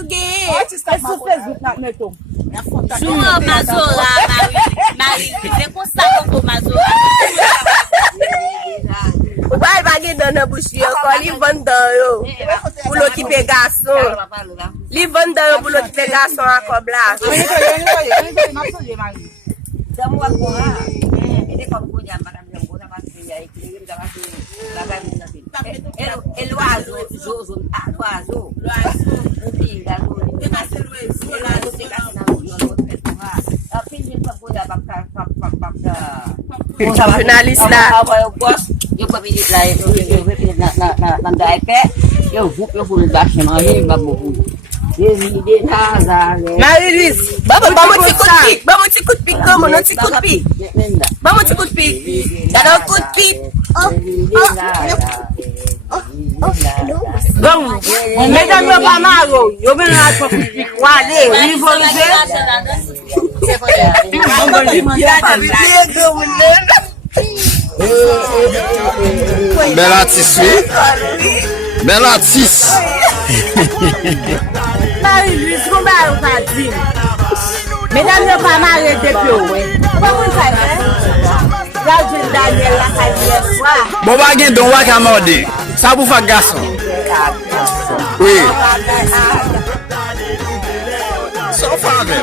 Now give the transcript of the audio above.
Sou Facebook nak meto. Sou Mazora, Marie. C'est pour ça qu'on peut Mazora. Vai bagay dan nan bouch li ankon, li vend dan yo. Pou l'okipe gason. Li vend dan yo pou l'okipe gason ankon bla. Jurnaliste là. Eu para vir lá, eu vim na DAEPE, eu vou dar chamar babu. Marie-Louise, vamos te coup de pique, como não te coup de pique. Vamos te coup de pique. Dá um coup de pique. Vamos. Mesdames meu pamaro, eu venho lá para pique. Wale, livre Bel artiste, oui. Bel artiste. Marie-Louise, como é o padrinho? Mesdames meu pamaro é de pior. Vamos fazer. Claudio Daniel la calle soir. Bon bagay don wak amorde. Ça pour faire garçon. Oui. Sans femme.